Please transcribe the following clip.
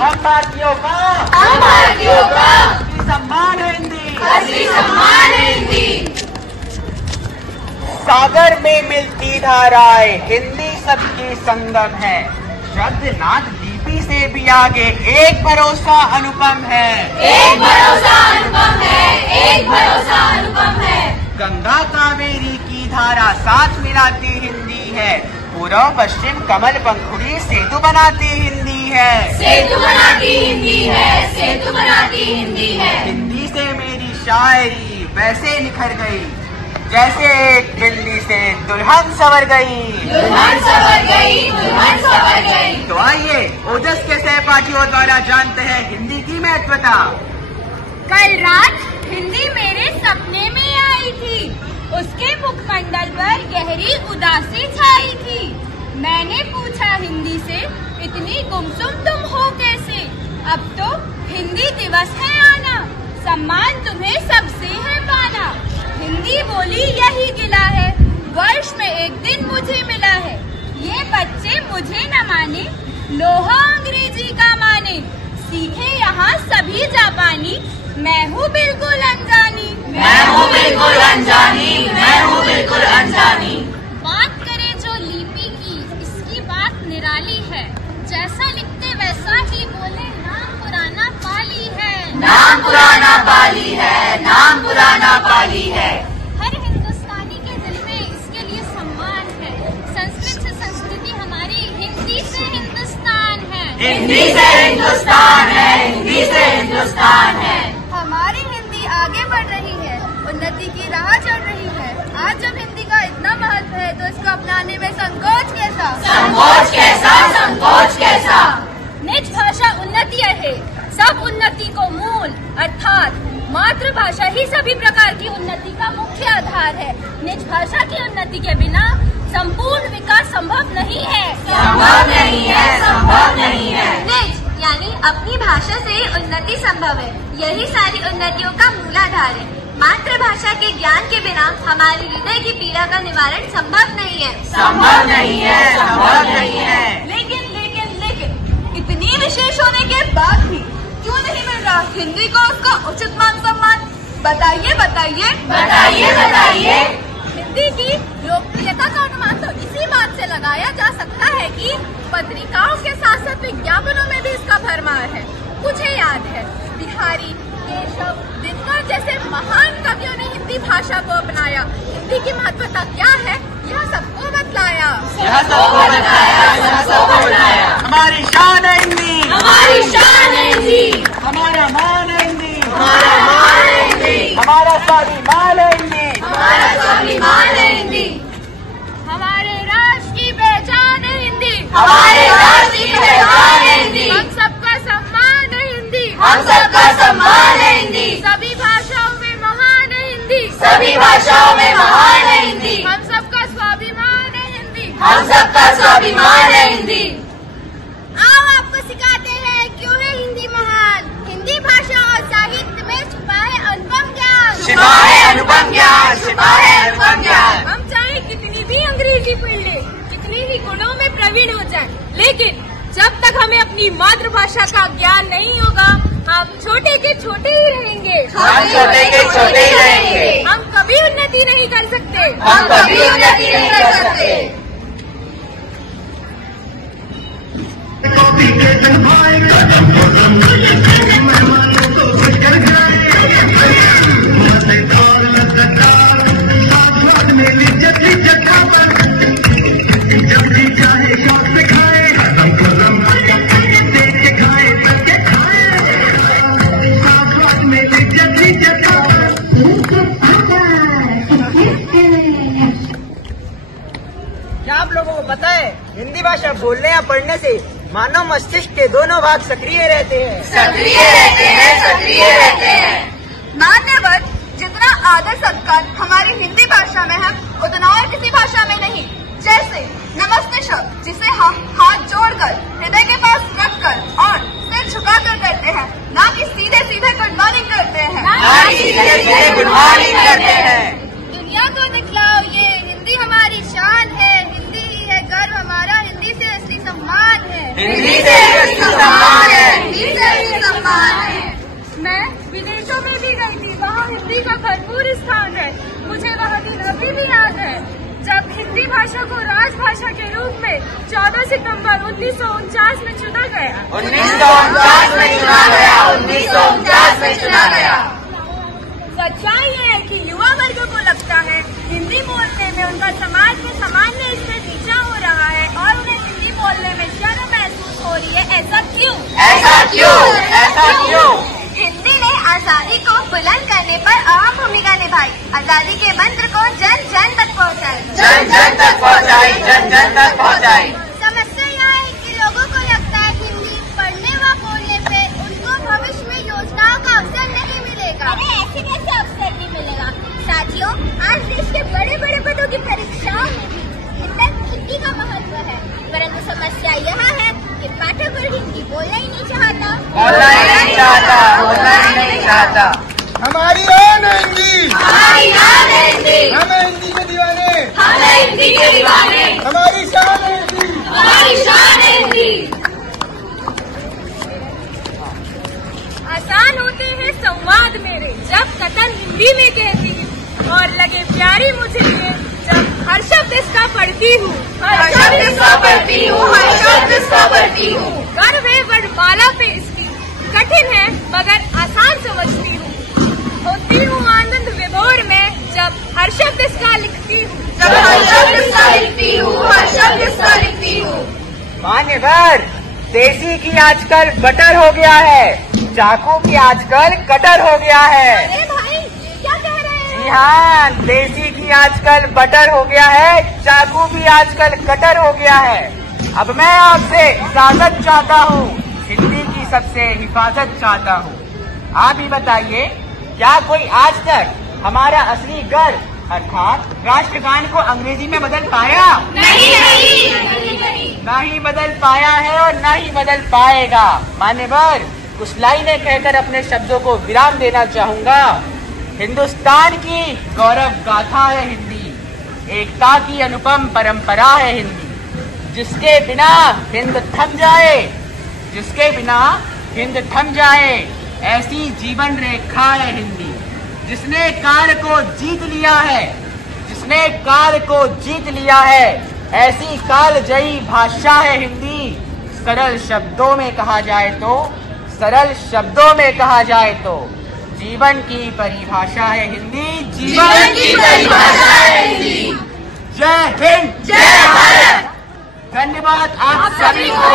हम भारतीयों का सम्मान है हिंदी। सागर में मिलती धाराएं हिंदी सबकी संगम है। शब्द नाद लिपि से भी आगे एक भरोसा अनुपम है। गंगा कावेरी की धारा साथ मिलाती हिंदी है। पूर्व पश्चिम कमल पंखुड़ी सेतु बनाती हिंदी है। हिंदी से मेरी शायरी वैसे निखर गई जैसे एक दिल्ली से दुल्हन सवर गई। तो आइए ओजस के सहपाठियों द्वारा जानते हैं हिंदी की महत्वता। कल रात हिंदी मेरे सपने में आई थी। उसके मुखमंडल पर गहरी उदासी छाई थी। मैंने पूछा हिंदी से, इतनी गुमसुम तुम हो कैसे? अब तो हिंदी दिवस है आना, सम्मान तुम्हें सबसे है पाना। हिंदी बोली यही गिला है, वर्ष में एक दिन मुझे मिला है। ये बच्चे मुझे न माने, लोहा अंग्रेजी का माने। सीखे यहाँ सभी जापानी, मैं हूँ बिल्कुल अनजानी। बात करें जो लिपि की, इसकी बात निराली है। जैसा लिखते वैसा ही बोले, नाम पुराना पाली है। हर हिंदुस्तानी के दिल में इसके लिए सम्मान है। संस्कृत से संस्कृति हमारी, हिंदी से हिंदुस्तान है। हमारी हिंदी आगे बढ़ रही है, उन्नति की राह चढ़ रही है। आज जब हिंदी का इतना महत्व है तो इसको अपनाने में संकोच कैसा? निज भाषा उन्नति है, सब उन्नति को मूल अर्थात मातृभाषा ही सभी प्रकार की उन्नति का मुख्य आधार है। निज भाषा की उन्नति के बिना संपूर्ण विकास संभव नहीं है। निज यानी अपनी भाषा से उन्नति संभव है। यही सारी उन्नतियों का मूलाधार है। मातृभाषा के ज्ञान के बिना हमारी हृदय की पीड़ा का निवारण संभव नहीं है। लेकिन इतनी विशेष होने के बाद भी क्यों नहीं मिल रहा हिंदी को उसका उचित मान सम्मान? बताइए। हिंदी की लोकप्रियता का अनुमान तो इसी बात से लगाया जा सकता है कि पत्रिकाओं के साथ साथ विज्ञापनों में भी इसका भरमार है। मुझे याद है बिहारी, केशव, दिनकर जैसे महान कवियों ने हिंदी भाषा को अपनाया। हिंदी की महत्वता क्या है यह सबको बतलाया। हमारी शान है हिंदी, हमारा मान है हिंदी, हमारा स्वाभिमान है हिंदी, हमारे राष्ट्र की पहचान है हिंदी, हम सबका सम्मान है हिंदी, सभी भाषाओं में महान है हिंदी, हम सबका स्वाभिमान है हिंदी। आओ आपको सिखाते हैं क्यों है हिंदी महान। हिंदी भाषा और साहित्य में छुपा है अनुपम ज्ञान। हम चाहे कितनी भी अंग्रेजी पढ़ ले, कितनी ही गुणों में प्रवीण हो जाए, लेकिन जब तक हमें अपनी मातृभाषा का ज्ञान नहीं होगा, हम छोटे के छोटे ही रहेंगे। हम कभी उन्नति नहीं कर सकते। क्या आप लोगों को पता है हिंदी भाषा बोलने या पढ़ने से मानव मस्तिष्क के दोनों भाग सक्रिय रहते हैं। मान्यवर, जितना आदर सत्कार हमारी हिंदी भाषा में है उतना और किसी भाषा में नहीं। जैसे नमस्ते शब्द जिसे हम हाथ जोड़कर हृदय के पास रखकर और सिर झुकाकर करते हैं, ना कि सीधे सीधे करने धीरे धीरे गुड मॉर्निंग करते हैं। दुनिया को दिखलाओ ये हिंदी हमारी शान है, हिंदी ही है गर्व हमारा, हिंदी से असली सम्मान है, हिंदी से असली सम्मान है, हिंदी से असली सम्मान है। मैं विदेशों में भी गई थी, वहाँ हिंदी का भरपूर स्थान है। मुझे वह दिन अभी भी याद है जब हिंदी भाषा को राजभाषा के रूप में 14 सितंबर 1949 में चुना गया। 1949 में चुना गया, 1949 में चुना गया। सच्चाई ये है कि युवा वर्ग को लगता है हिंदी बोलने में उनका समाज में सामान्य इससे नीचा हो रहा है और उन्हें हिंदी बोलने में शर्म महसूस हो रही है। ऐसा क्यों? ऐसा क्यों? ऐसा क्यों? हिंदी ने आजादी को बुलंद करने पर अहम भूमिका निभाई, आजादी के मंत्र को जन जन तक पहुँचाई, जन जन तक पहुँचाई, जन जन तक पहुँचाई। समस्या यह है कि लोगों को लगता है हिंदी पढ़ने व बोलने से उनको भविष्य में योजनाओं का अवसर नहीं मिलेगा। अरे ऐसे कैसे अवसर नहीं मिलेगा? साथियों, आज देश के बड़े बड़े पदों की परीक्षाओं में भी हिंदी का महत्व है, परंतु समस्या यह है कि पाठक वर्ग हिंदी बोलना ही नहीं चाहता, बोलना ही नहीं चाहता, बोलना ही नहीं चाहता। हमारी आन है हिंदी, हमारी आन है हिंदी, हमें हिंदी के दीवाने, हमें हिंदी के दीवाने, हमारी शान है हिंदी, हमारी शान है हिंदी। आसान होते हैं संवाद मेरे जब कतन हिंदी में कहती हूँ, और लगे प्यारी मुझे ये जब हर शब्द इसका पढ़ती हूँ, हर शब्द इसका पढ़ती हूँ, हर शब्द इसका पढ़ती हूँ। गर्व है वर्णमाला पे इसकी, कठिन है मगर आसान समझती हूँ। होती हूँ आनंद विभोर में जब हर शब्द इसका लिखती हूँ, जब हर शब्द इसका लिखती हूँ, हर शब्द इसका लिखती हूँ। मान्यवर, देसी की आजकल बटर हो गया है, चाकू की आजकल कटर हो गया है। अरे भाई, ये क्या कह रहे हैं? जी हाँ, देसी की आजकल बटर हो गया है, चाकू भी आजकल कटर हो गया है। अब मैं आपसे इजाजत चाहता हूँ, हिंदी की सबसे हिफाजत चाहता हूँ। आप ही बताइए, क्या कोई आज तक हमारा असली गर्व अर्थात राष्ट्रगान को अंग्रेजी में बदल पाया? नहीं बदल पाया है और न ही बदल पाएगा। मान्यवर, कुछ लाइनें कहकर अपने शब्दों को विराम देना चाहूंगा। हिंदुस्तान की गौरव गाथा है हिंदी, एकता की अनुपम परंपरा है हिंदी। जिसके बिना हिंद थम जाए, जिसके बिना हिंद थम जाए, ऐसी जीवन रेखा है हिंदी। जिसने काल को जीत लिया है, जिसने काल को जीत लिया है, ऐसी कालजयी भाषा है हिंदी। सरल शब्दों में कहा जाए तो, सरल शब्दों में कहा जाए तो, जीवन की परिभाषा है हिंदी, जीवन की परिभाषा है हिंदी। जय हिंद, जय भारत। धन्यवाद आप सभी को।